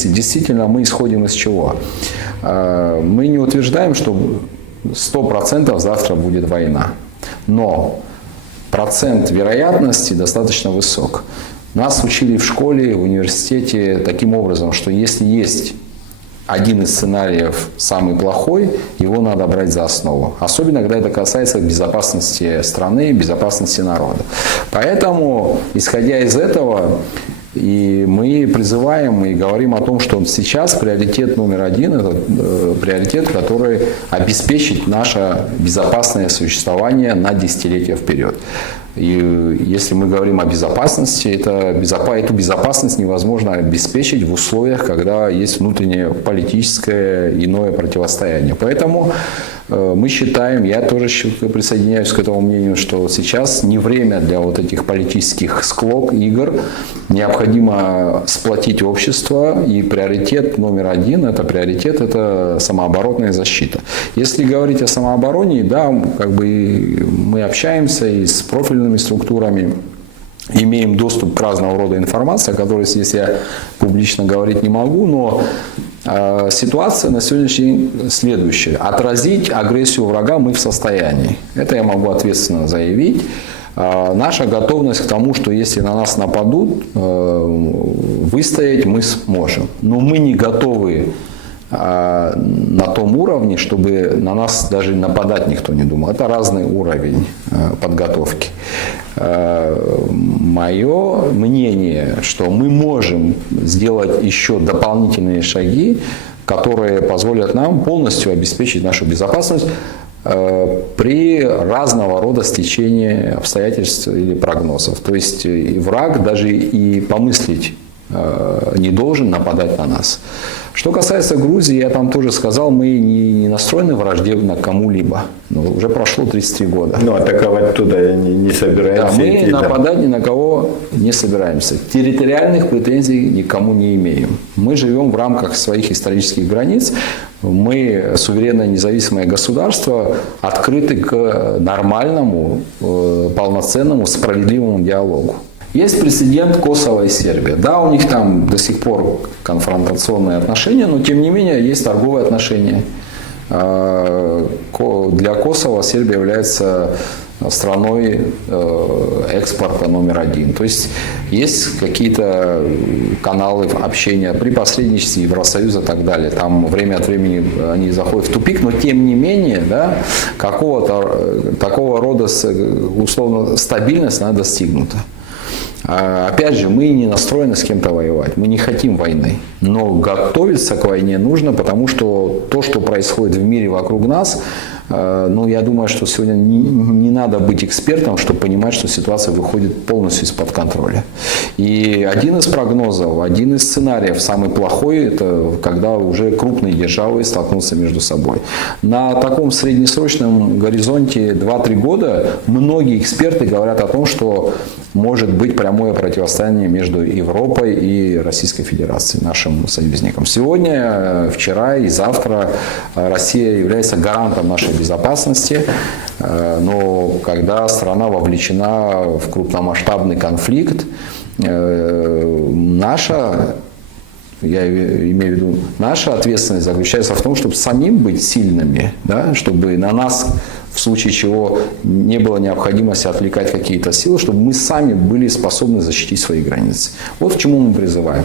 контексте действительно мы исходим из чего? Мы не утверждаем, что 100% завтра будет война, но процент вероятности достаточно высок. Нас учили в школе, в университете таким образом, что если есть один из сценариев самый плохой, его надо брать за основу. Особенно, когда это касается безопасности страны, безопасности народа. Поэтому, исходя из этого, и мы призываем и говорим о том, что сейчас приоритет номер один – это приоритет, который обеспечит наше безопасное существование на десятилетия вперед. И если мы говорим о безопасности, эту безопасность невозможно обеспечить в условиях, когда есть внутреннее политическое иное противостояние. Поэтому мы считаем, я тоже присоединяюсь к этому мнению, что сейчас не время для вот этих политических склок, игр. Необходимо сплотить общество, и приоритет номер один – это самооборонная защита. Если говорить о самообороне, да, как бы мы общаемся и с профильными структурами, имеем доступ к разного рода информации, о которой здесь я публично говорить не могу, но ситуация на сегодняшний день следующая. Отразить агрессию врага мы в состоянии. Это я могу ответственно заявить. Наша готовность к тому, что если на нас нападут, выстоять мы сможем. Но мы не готовы на том уровне, чтобы на нас даже нападать никто не думал. Это разный уровень подготовки. Мое мнение, что мы можем сделать еще дополнительные шаги, которые позволят нам полностью обеспечить нашу безопасность при разного рода стечении обстоятельств или прогнозов. То есть и враг даже и помыслить не должен нападать на нас. Что касается Грузии, я там тоже сказал, мы не настроены враждебно кому-либо. Но уже прошло 33 года. Но атаковать туда не собираемся. Да, мы нападать ни на кого не собираемся. Территориальных претензий никому не имеем. Мы живем в рамках своих исторических границ. Мы, суверенное независимое государство, открыты к нормальному, полноценному, справедливому диалогу. Есть прецедент Косово и Сербия. Да, у них там до сих пор конфронтационные отношения, но тем не менее есть торговые отношения. Для Косово Сербия является страной экспорта номер один. То есть есть какие-то каналы общения при посредничестве Евросоюза и так далее. Там время от времени они заходят в тупик, но тем не менее, да, такого рода условно стабильность она достигнута. Опять же, мы не настроены с кем-то воевать, мы не хотим войны, но готовиться к войне нужно, потому что то, что происходит в мире вокруг нас, я думаю, что сегодня не надо быть экспертом, чтобы понимать, что ситуация выходит полностью из-под контроля. И один из прогнозов, один из сценариев, самый плохой, это когда уже крупные державы столкнутся между собой. На таком среднесрочном горизонте 2-3 года многие эксперты говорят о том, что может быть прямое противостояние между Европой и Российской Федерацией, нашим союзникам. Сегодня, вчера и завтра Россия является гарантом нашей безопасности, но когда страна вовлечена в крупномасштабный конфликт, наша ответственность заключается в том, чтобы самим быть сильными, да, чтобы на нас, в случае чего не было необходимости отвлекать какие-то силы, чтобы мы сами были способны защитить свои границы. Вот к чему мы призываем.